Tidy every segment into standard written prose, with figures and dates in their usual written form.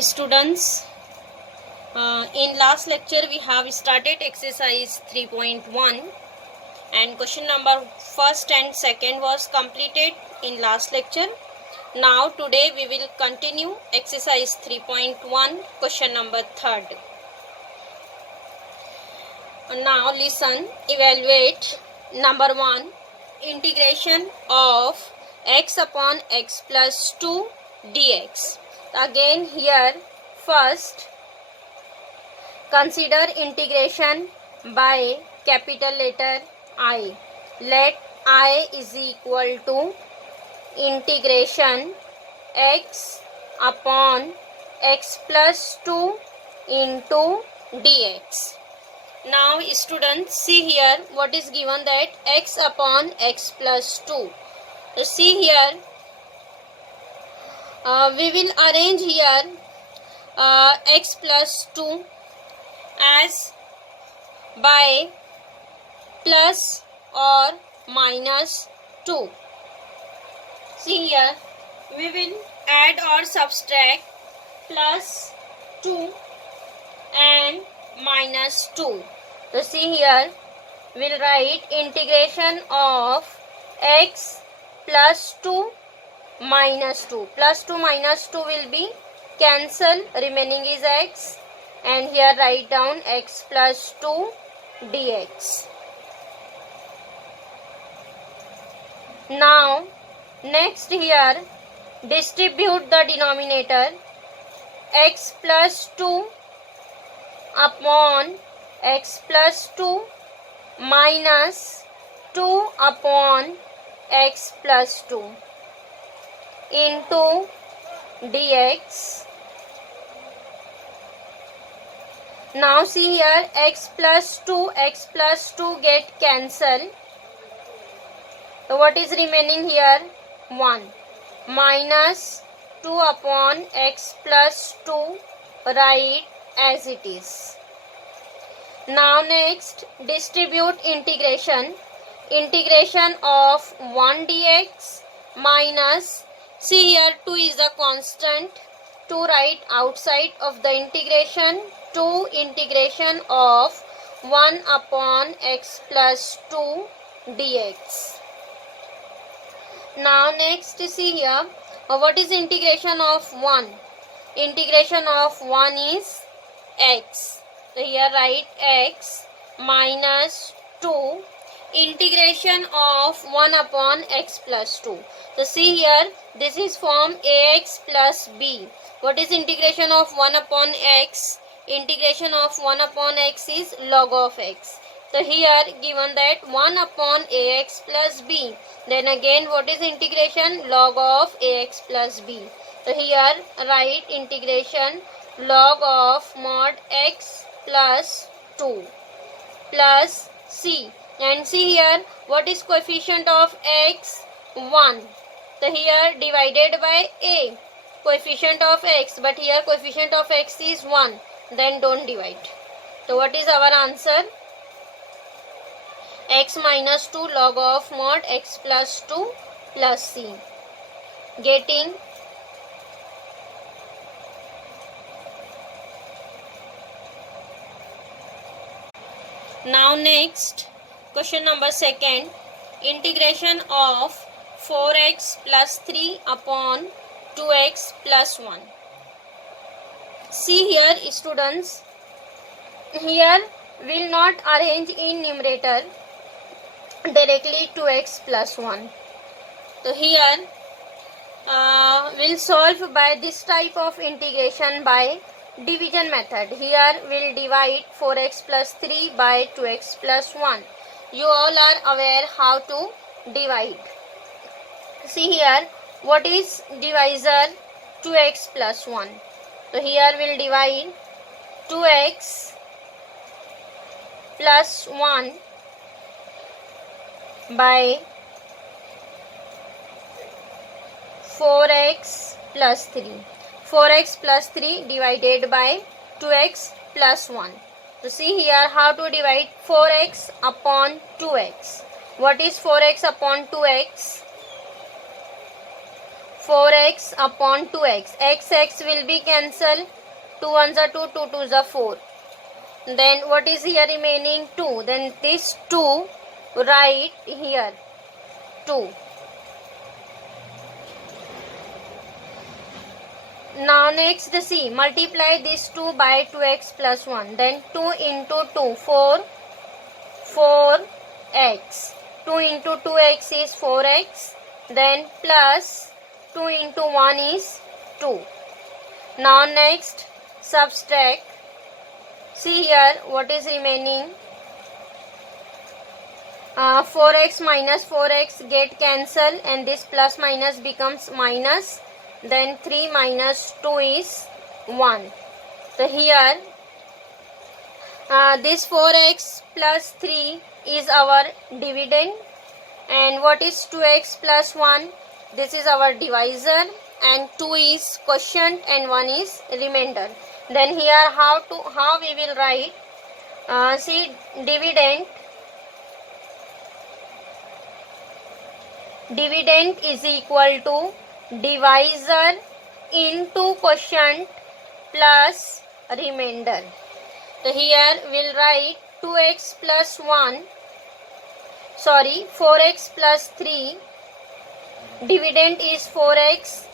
Students, in last lecture we have started exercise 3.1 and question number first and second was completed in last lecture. Now today we will continue exercise 3.1 question number third. Now listen, evaluate. Number 1, integration of x upon x plus 2 dx. Again here first consider integration by capital letter I. Let I is equal to integration x upon x plus 2 into dx. Now students, see here what is given, that x upon x plus 2. So see here, we will arrange here x plus 2 as by plus or minus 2. See here, we will add or subtract plus 2 and minus 2. So see here, we will write integration of x plus 2 minus 2. Plus 2 minus 2 will be cancel, remaining is x, and here write down x plus 2 dx. Now next here distribute the denominator x plus 2 upon x plus 2 minus 2 upon x plus 2 into dx. Now see here, x plus 2 get cancelled. So what is remaining here? 1 minus 2 upon x plus 2, write as it is. Now next distribute integration of 1 dx minus, see here 2 is a constant, 2 write outside of the integration, 2 integration of 1 upon x plus 2 dx. Now next see here, what is integration of 1? Integration of 1 is x. So here write x minus 2 integration of 1 upon x plus 2. So see here, this is form ax plus b. What is integration of 1 upon x? Integration of 1 upon x is log of x. So here given that 1 upon ax plus b. Then again what is integration? Log of ax plus b. So here write integration log of mod x plus 2 plus c. And see here, what is coefficient of x? 1. So here divided by a, coefficient of x, but here coefficient of x is 1. Then don't divide. So what is our answer? X minus 2 log of mod x plus 2 plus c. Getting? Now next, question number second, integration of 4x plus 3 upon 2x plus 1. See here students, here will not arrange in numerator directly 2x plus 1. So here we'll solve by this type of integration by division method. Here we'll divide 4x plus 3 by 2x plus 1. You all are aware how to divide. See here, what is divisor? 2x plus 1. So here we'll divide 2x plus 1 by 4x plus 3. 4x plus 3 divided by 2x plus 1. So see here how to divide 4x upon 2x. What is 4x upon 2x? 4x upon 2x. X will be cancelled. 2 ones are 2, 2 twos are 4. Then what is here remaining? 2. Then this 2 write here 2. Now next see, multiply this 2 by 2x plus 1. Then 2 into 2, 4x. 2 into 2x is 4x. Then plus 2 into 1 is 2. Now next subtract. See here what is remaining. 4x minus 4x get cancelled and this plus minus becomes minus. Then 3 minus 2 is 1. So here this 4x plus 3 is our dividend, and what is 2x plus 1? This is our divisor, and 2 is quotient and 1 is remainder. Then here how we will write? See, dividend is equal to divisor into quotient plus remainder. So here we'll write 4x plus 3. Dividend is 4x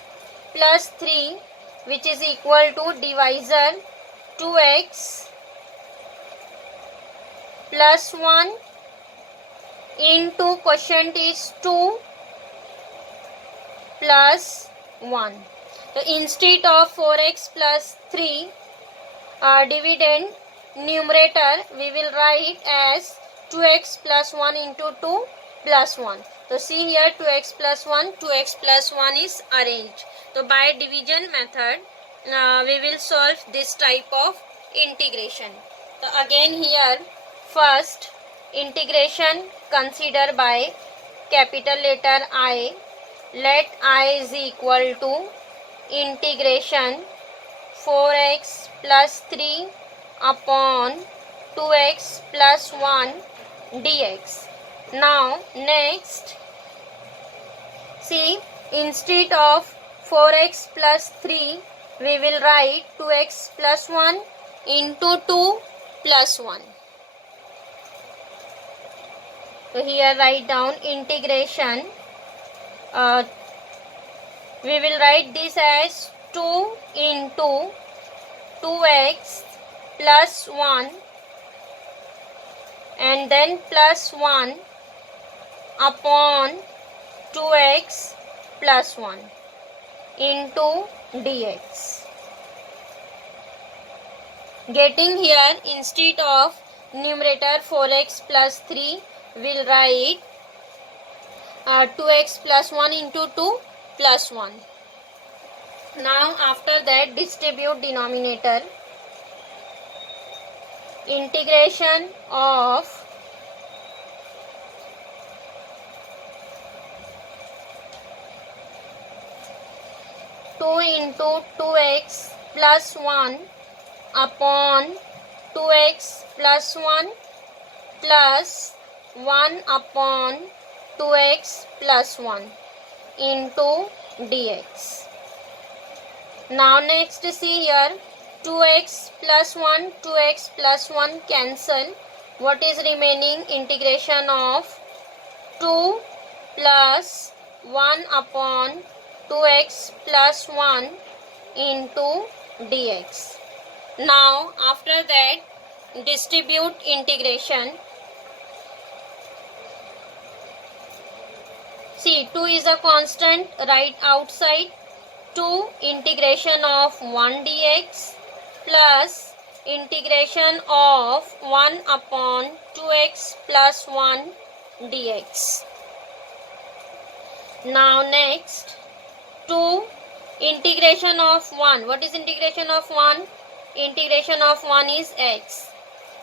plus 3, which is equal to divisor 2x plus 1 into quotient is 2 plus 1. So instead of 4x plus 3 dividend, numerator we will write as 2x plus 1 into 2 plus 1. So see here 2x plus 1 is arranged. So by division method we will solve this type of integration. So again here first integration consider by capital letter I. Let I is equal to integration 4x plus 3 upon 2x plus 1 dx. Now next see, instead of 4x plus 3 we will write 2x plus 1 into 2 plus 1. So here write down integration. We will write this as 2 into 2x plus 1 and then plus 1 upon 2x plus 1 into dx. Getting here, instead of numerator 4x plus 3 we'll write 2x plus 1 into 2 plus 1. Now after that distribute denominator. Integration of 2 into 2x plus 1 upon 2x plus 1 plus 1 upon 2x plus 1 into dx. Now next see here 2x plus 1, 2x plus 1 cancel. What is remaining? Integration of 2 plus 1 upon 2x plus 1 into dx. Now after that distribute integration. See, 2 is a constant, right outside. 2 integration of 1 dx plus integration of 1 upon 2x plus 1 dx. Now next 2 integration of 1. What is integration of 1? Integration of 1 is x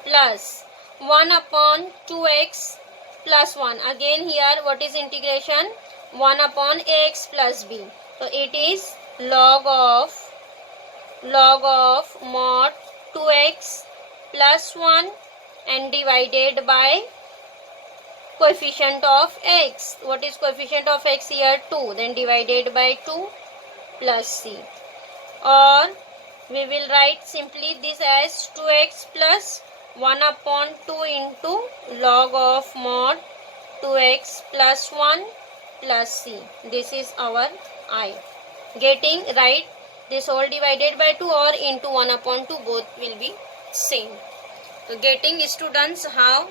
plus 1 upon 2x plus 1. Again here what is integration? 1 upon ax plus b. So it is log of mod 2x plus 1 and divided by coefficient of x. What is coefficient of x here? 2. Then divided by 2 plus c, or we will write simply this as 2x plus 1 upon 2 into log of mod 2x plus 1 plus c. This is our I. Getting right, this whole divided by 2 or into 1 upon 2, both will be same. So getting students how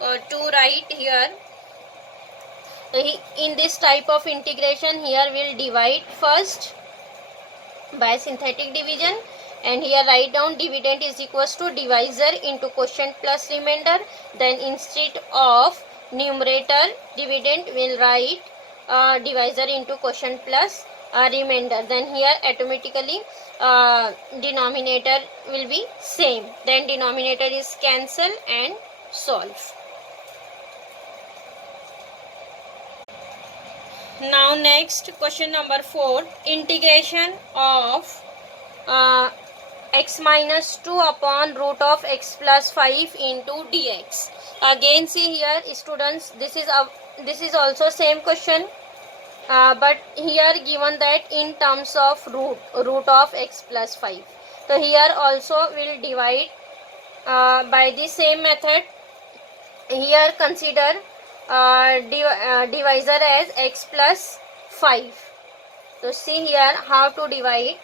to write here. In this type of integration, here we'll divide first by synthetic division, and here write down dividend is equals to divisor into quotient plus remainder. Then instead of numerator dividend, we'll write divisor into quotient plus remainder. Then here automatically denominator will be same. Then denominator is cancel and solve. Now next question number 4, integration of x minus 2 upon root of x plus 5 into dx. Again see here students, this is also same question, but here given that in terms of root of x plus 5. So here also we'll divide by the same method. Here consider divisor as x plus 5. So see here how to divide.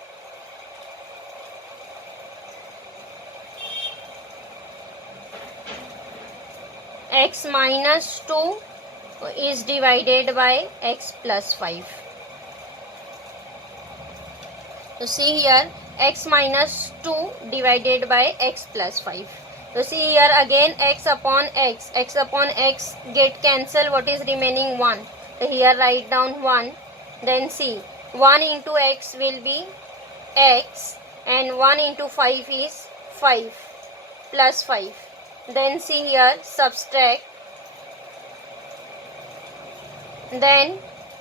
X minus 2 is divided by x plus 5. So see here x minus 2 divided by x plus 5. So see here again x upon x get cancel. What is remaining? 1. So here write down 1. Then see 1 into x will be x, and 1 into 5 is 5 plus 5. Then see here subtract. Then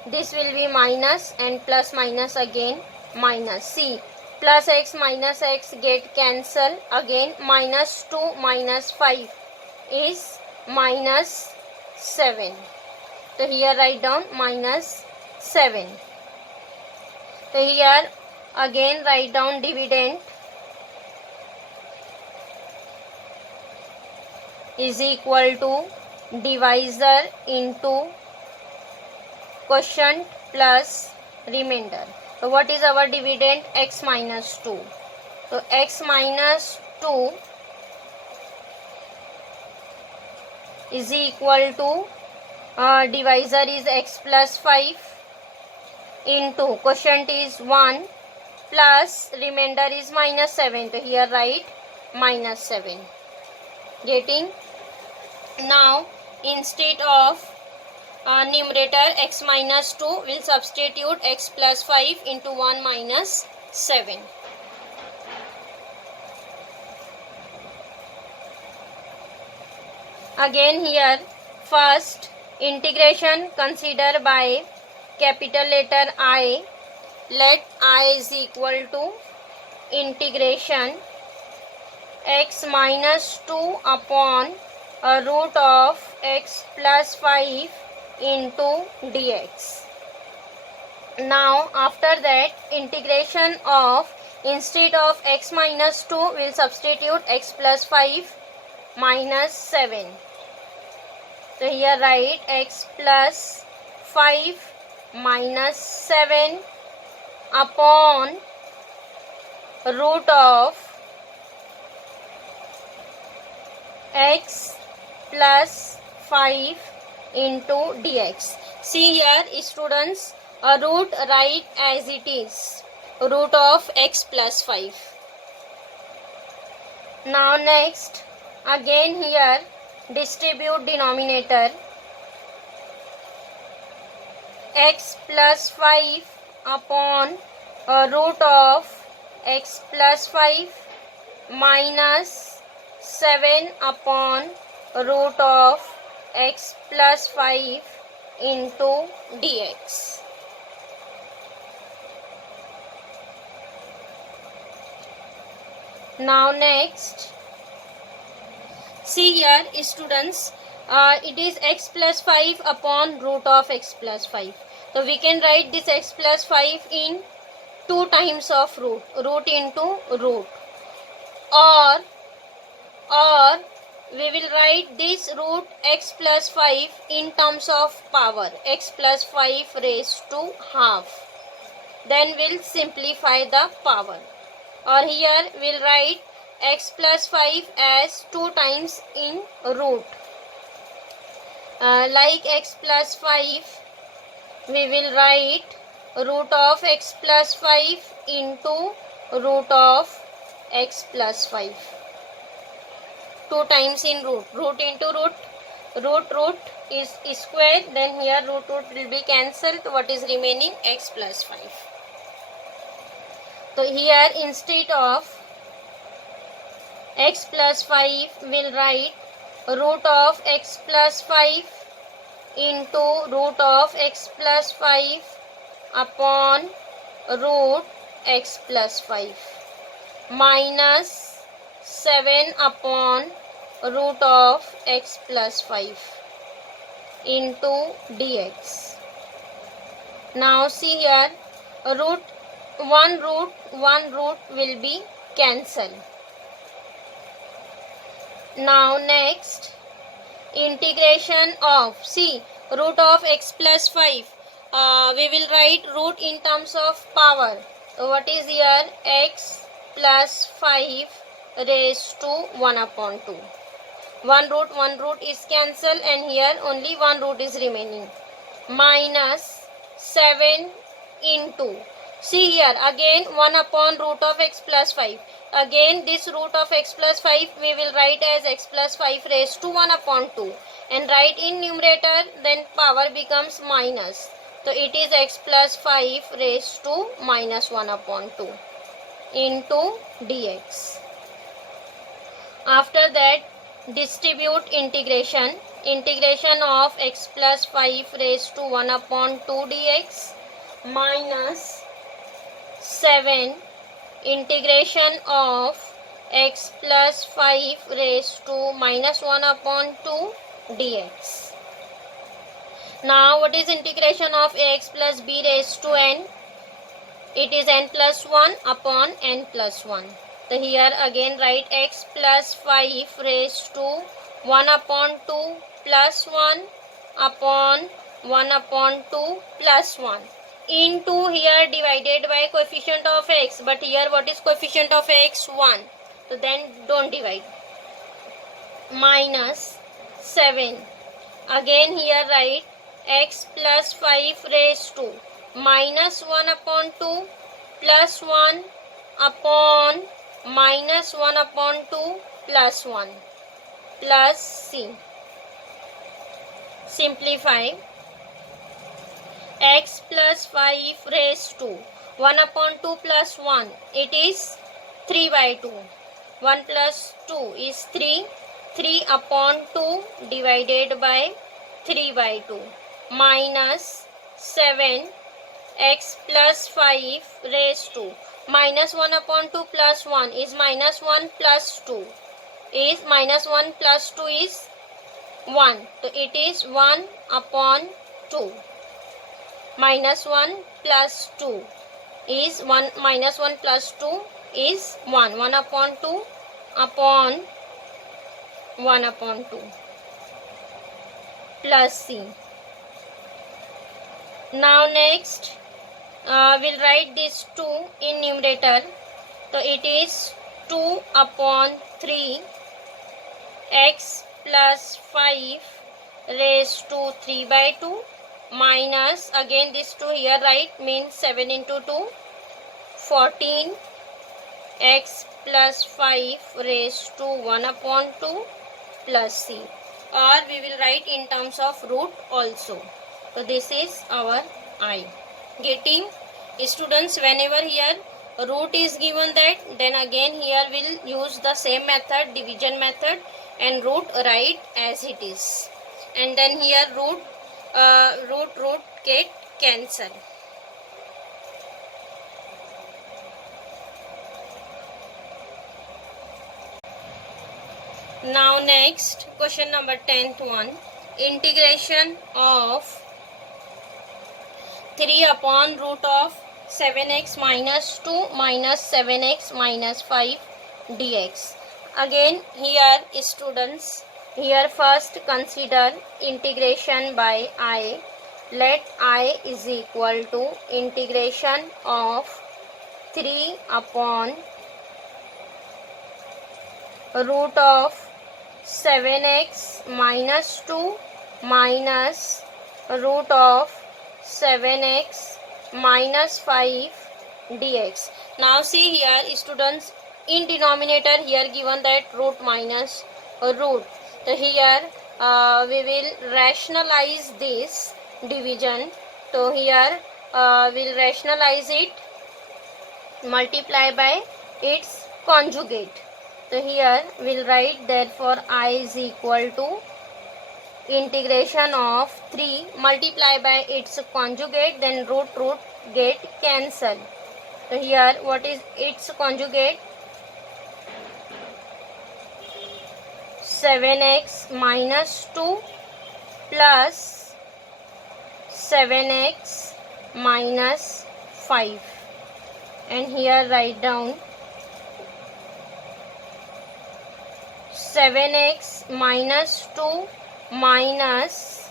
this will be minus, and plus minus again minus. See plus x minus x get cancel. Again minus 2 minus 5 is minus 7. So here write down minus 7. So here again write down dividend is equal to divisor into quotient plus remainder. So what is our dividend? X minus 2. So x minus 2 is equal to divisor is x plus 5 into quotient is 1 plus remainder is minus 7. So here write minus 7. Getting? Now instead of numerator x minus 2, will substitute x plus 5 into 1 minus 7. Again here first integration consider by capital letter I. Let I is equal to integration x minus 2 upon root of x plus 5 into dx. Now after that integration of, instead of x minus 2 will substitute x plus 5 minus 7. So here write x plus 5 minus 7 upon root of x plus 5 into dx. See here students, a root write as it is, root of x plus 5. Now next again here distribute denominator. X plus 5 upon root of x plus 5 minus 7 upon root of x plus 5 into dx. Now next, see here students, it is x plus 5 upon root of x plus 5. So we can write this x plus 5 in 2 times of root into root, or we will write this root x plus 5 in terms of power, x plus 5 raised to half. Then we'll simplify the power, or here we'll write x plus 5 as 2 times in root. Like x plus 5, we will write root of x plus 5 into root of x plus 5. 2 times in root into root is square, then here root will be cancelled. What is remaining? X plus 5. So here instead of x plus 5, we'll write root of x plus 5 into root of x plus 5 upon root x plus 5 minus 7 upon root of x plus 5 into dx. Now see here, one root will be cancelled. Now next, integration of, see, root of x plus 5, we will write root in terms of power. So what is here? X plus 5 raised to 1 upon 2. One root is cancelled, and here only one root is remaining. Minus 7 into, see here again 1 upon root of x plus 5. Again this root of x plus 5 we will write as x plus 5 raised to 1 upon 2, and write in numerator, then power becomes minus. So it is x plus 5 raised to minus 1 upon 2 into dx. After that, distribute integration of x plus 5 raised to 1 upon 2 dx minus 7 integration of x plus 5 raised to minus 1 upon 2 dx. Now what is integration of ax plus b raised to n? It is n plus 1 upon n plus 1. So here again write x plus 5 raised to 1 upon 2 plus 1 upon 1 upon 2 plus 1 into, here divided by coefficient of x, but here what is coefficient of x? 1. So then don't divide. Minus 7. Again here write x plus 5 raised to minus 1 upon 2 plus 1 upon minus 1 upon 2 plus 1 plus c. Simplify. X plus 5 raised to 1 upon 2 plus 1, it is 3 by 2. 1 plus 2 is 3. 3 upon 2 divided by 3 by 2 minus 7 x plus 5 raised to minus 1 upon 2 plus 1 is minus 1 plus 2 is minus 1 plus 2 is 1. So it is 1 upon 2. Minus 1 plus 2 is 1, minus 1 plus 2 is 1. 1 upon 2 upon 1 upon 2 plus c. Now next we'll write this 2 in numerator. So it is 2 upon 3 x plus 5 raised to 3 by 2 minus, again this 2 here write, means 7 into 2, 14 x plus 5 raised to 1 upon 2 plus c, or we will write in terms of root also. So this is our I. Getting? Students, whenever here root is given that, then again here we'll use the same method, division method, and root write as it is, and then here root get cancelled. Now next question number 10th one, integration of 3 upon root of 7x minus 2 minus 7x minus 5 dx. Again here students, here first consider integration by I. Let I is equal to integration of 3 upon root of 7x minus 2 minus root of 7x minus 5 dx. Now see here students, in denominator here given that root minus root. So here we will rationalize this division. So here we'll rationalize it, multiply by its conjugate. So here we'll write therefore I is equal to integration of 3 multiply by its conjugate, then root get cancelled. So here what is its conjugate? 7x minus 2 plus 7x minus 5, and here write down 7x minus 2 minus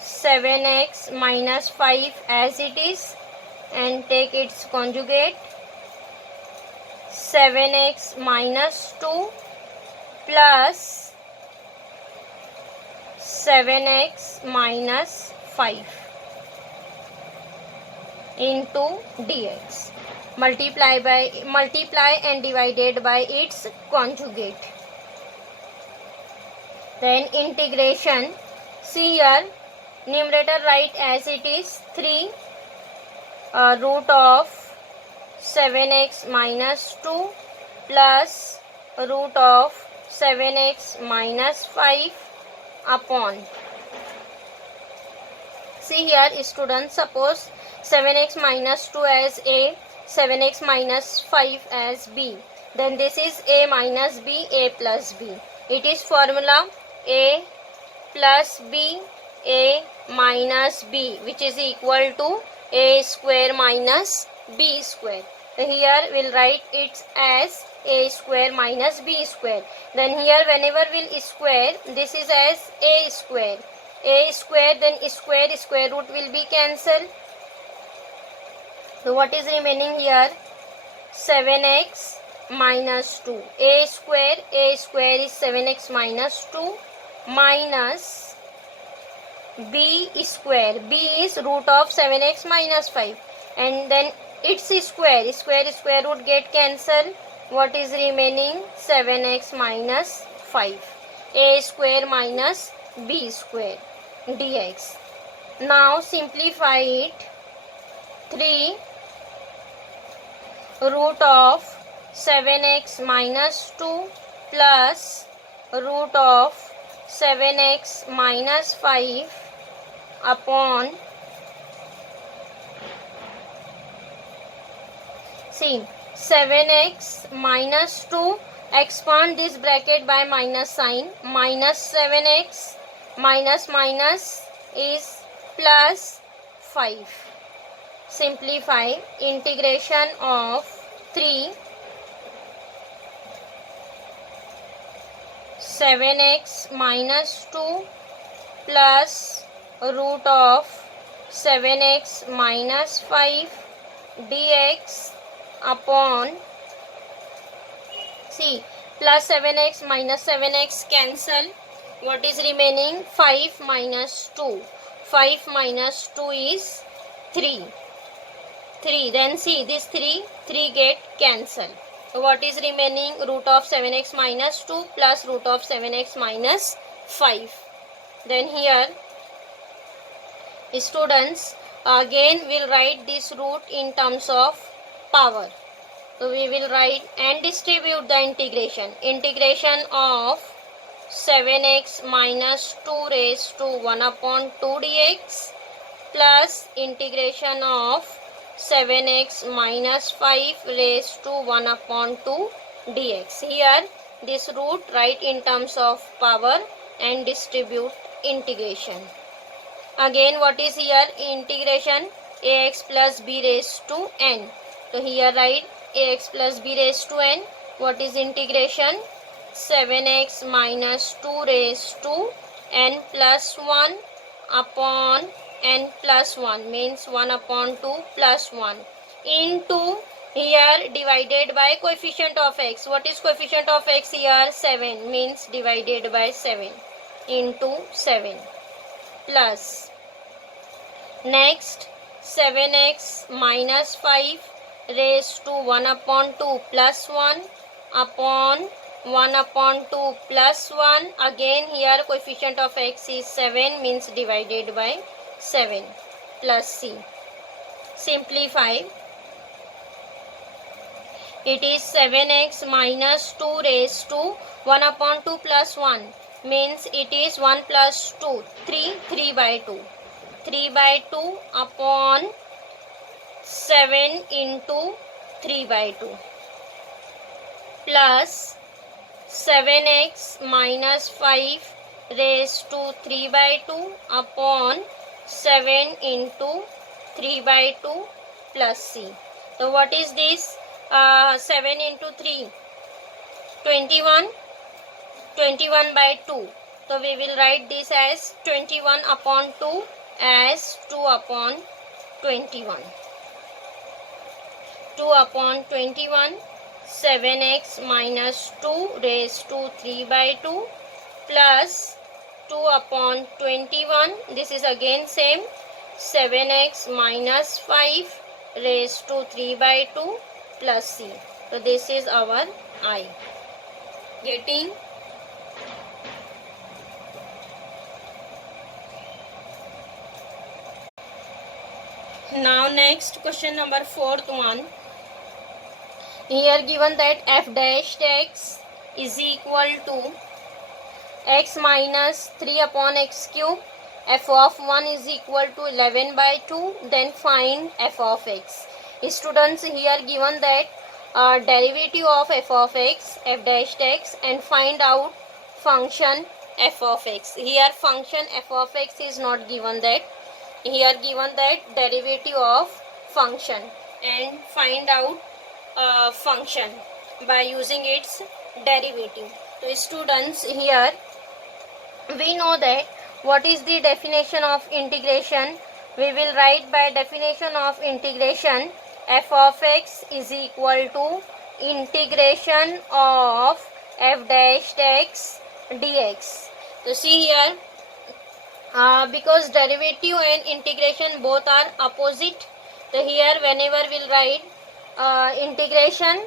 7x minus 5 as it is, and take its conjugate 7x minus 2 plus 7x minus 5 into dx, multiply and divided by its conjugate. Then integration, see here numerator write as it is 3 root of 7x minus 2 plus root of 7x minus 5 upon. See here students, suppose 7x minus 2 as A, 7x minus 5 as B. Then this is A minus B, A plus B. It is formula A plus B, A minus B, which is equal to A square minus B square. So here we'll write it as A square minus B square. Then here whenever we'll square, this is as A square. A square, then square root will be cancelled. So what is remaining here? 7x minus 2. A square is 7x minus 2 minus B square. B is root of 7x minus 5. And then its square root get cancelled. What is remaining? 7x minus 5. A square minus B square dx. Now simplify it. 3 root of 7x minus 2 plus root of 7x minus 5 upon, see, 7x minus 2, expand this bracket by minus sign, minus 7x minus is plus 5. Simplify, integration of 3 7x minus 2 plus root of 7x minus 5 dx upon, see, plus 7x minus 7x cancel. What is remaining? 5 minus 2. 5 minus 2 is 3. Then see this 3 get cancelled. So what is remaining? Root of 7x minus 2 plus root of 7x minus 5. Then here students, again we'll write this root in terms of power. So we will write and distribute the integration. Integration of 7x minus 2 raised to 1 upon 2 dx plus integration of 7x minus 5 raised to 1 upon 2 dx. Here this root write in terms of power and distribute integration. Again what is here? Integration ax plus b raised to n. So here write ax plus b raised to n. What is integration? 7x minus 2 raised to n plus 1 upon n plus 1 means 1 upon 2 plus 1 into here divided by coefficient of x. What is coefficient of x here? 7 means divided by 7 into 7 plus next 7x minus 5 raised to 1 upon 2 plus 1 upon 1 upon 2 plus 1. Again here coefficient of x is 7 means divided by 7 plus c. Simplify. It is 7x minus 2 raised to 1 upon 2 plus 1 means it is 1 plus 2 3 by 2 3 by 2 upon 7 into 3 by 2 plus 7x minus 5 raised to 3 by 2 upon 7 into 3 by 2 plus c. So what is this? 7 into 3 21 by 2. So we will write this as 21 upon 2 as 2 upon 21. 2 upon 21, 7x minus 2 raised to 3 by 2 plus 2 upon 21. This is again same 7x minus 5 raised to 3 by 2 plus c. So this is our I. Getting? Now next question number 4th one. Here given that f dash x is equal to x minus 3 upon x cube, f of 1 is equal to 11 by 2, then find f of x. Students, here given that derivative of f of x, f dash x, and find out function f of x. Here function f of x is not given that. Here given that derivative of function and find out function by using its derivative. So students, here we know that what is the definition of integration. We will write by definition of integration f of x is equal to integration of f dash x dx. So see here, because derivative and integration both are opposite, so here whenever we'll write integration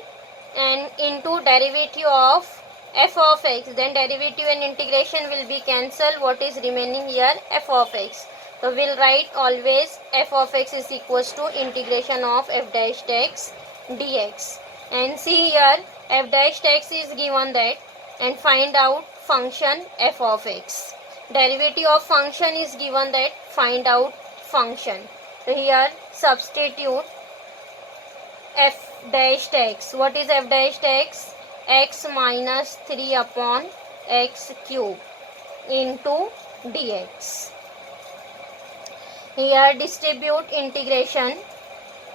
and into derivative of f of x, then derivative and integration will be cancelled. What is remaining here? F of x. So we'll write always f of x is equals to integration of f dash x dx. And see here f dash x is given that, and find out function f of x. Derivative of function is given that, find out function. So here substitute f dash x. What is f dash x? X minus 3 upon x cube into dx. Here distribute integration.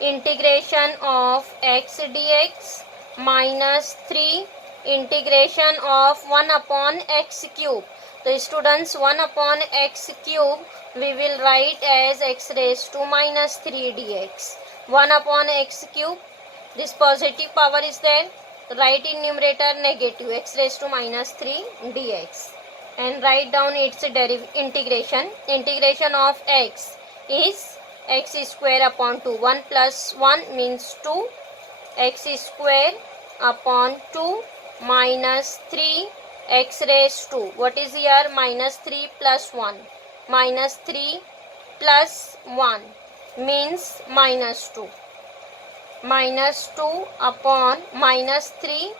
Integration of x dx minus 3 integration of 1 upon x cube. So students, 1 upon x cube we will write as x raised to minus 3 dx. 1 upon x cube, this positive power is there, write in numerator negative x raised to minus 3 dx, and write down its integration. Integration of x is x square upon 2. 1 plus 1 means 2, x square upon 2 minus 3 x raised to, what is here? Minus 3 plus 1. Minus 3 plus 1 means minus 2. Minus 2 upon minus 3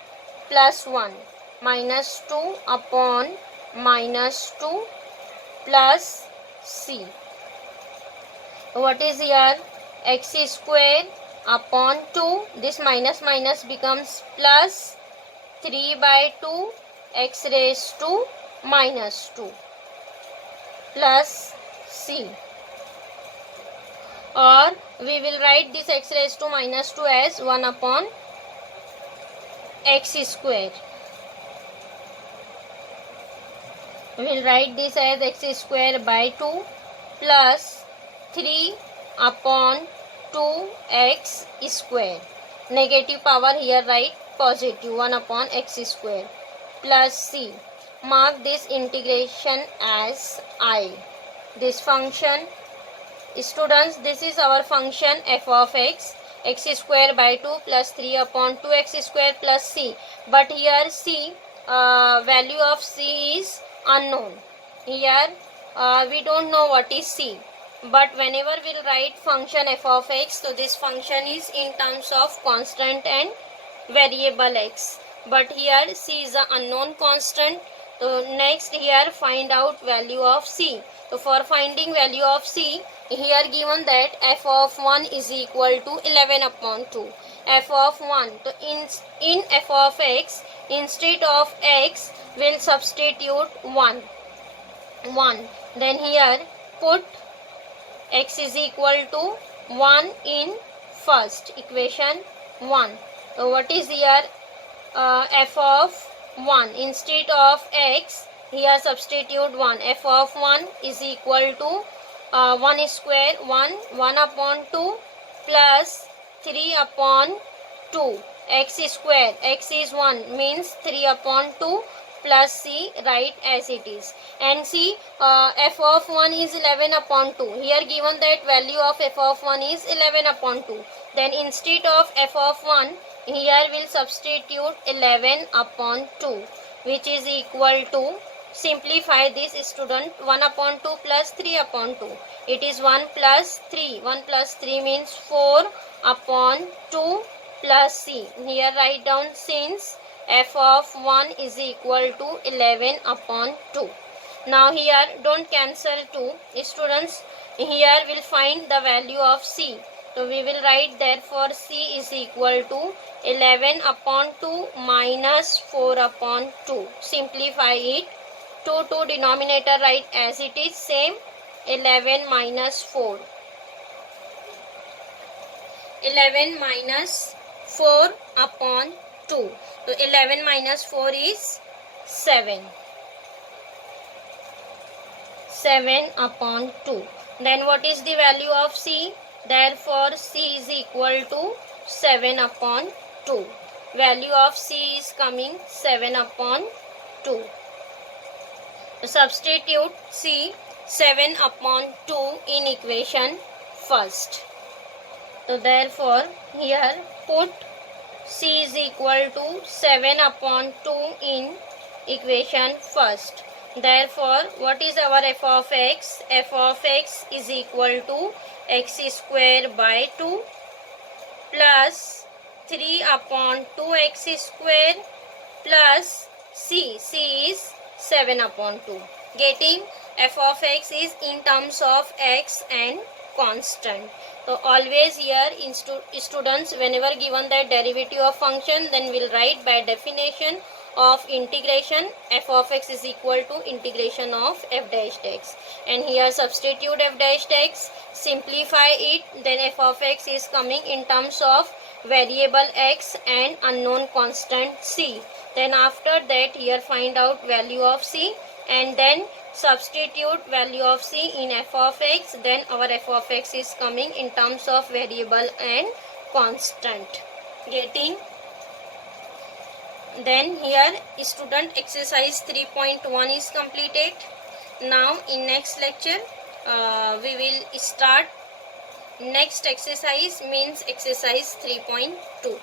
plus 1. Minus 2 upon minus 2 plus c. What is here? X square upon 2. This minus minus becomes plus 3 by 2 x raised to minus 2 plus c, or we will write this x raised to minus 2 as 1 upon x square. We will write this as x square by 2 plus 3 upon 2x square. Negative power here write positive 1 upon x square plus c. Mark this integration as I. This function, students, this is our function f of x square by 2 plus 3 upon 2x square plus c. But here c, value of c is unknown. Here we don't know what is c. But whenever we'll write function f of x, so this function is in terms of constant and variable x. But here c is an unknown constant. So next here find out value of c. So for finding value of c, here given that f of 1 is equal to 11 upon 2. F of 1. So in f of x, instead of x, we'll substitute 1. Then here put x is equal to 1 in first equation 1. So what is here f of 1? Instead of x, here substitute 1. F of 1 is equal to 1 square 1 upon 2 plus 3 upon 2 x square. X is 1 means 3 upon 2 plus c, write as it is. And see, f of 1 is 11 upon 2. Here given that value of f of 1 is 11 upon 2. Then instead of f of 1, here we'll substitute 11 upon 2, which is equal to, simplify this student, 1 upon 2 plus 3 upon 2. It is 1 plus 3. 1 plus 3 means 4 upon 2 plus c. Here write down, since f of 1 is equal to 11 upon 2. Now here don't cancel 2. Students, here we'll find the value of c. So we will write therefore c is equal to 11 upon 2 minus 4 upon 2. Simplify it. 2 denominator write as it is, same 11 minus 4. 11 minus 4 upon 2. So 11 minus 4 is 7. 7 upon 2. Then what is the value of c? Therefore c is equal to 7 upon 2. Value of c is coming 7 upon 2. Substitute c 7 upon 2 in equation first. So therefore here put c is equal to 7 upon 2 in equation first. Therefore what is our f of x? F of x is equal to x square by 2 plus 3 upon 2x square plus c. C is 7 upon 2. Getting f of x is in terms of x and constant. So always here in students, whenever given that derivative of function, then we'll write by definition of integration f of x is equal to integration of f dash x. And here substitute f dash x, simplify it, then f of x is coming in terms of variable x and unknown constant c. Then after that here find out value of c and then substitute value of c in f of x. Then our f of x is coming in terms of variable and constant. Getting? Then here student exercise 3.1 is completed. Now in next lecture we will start next exercise, means exercise 3.2.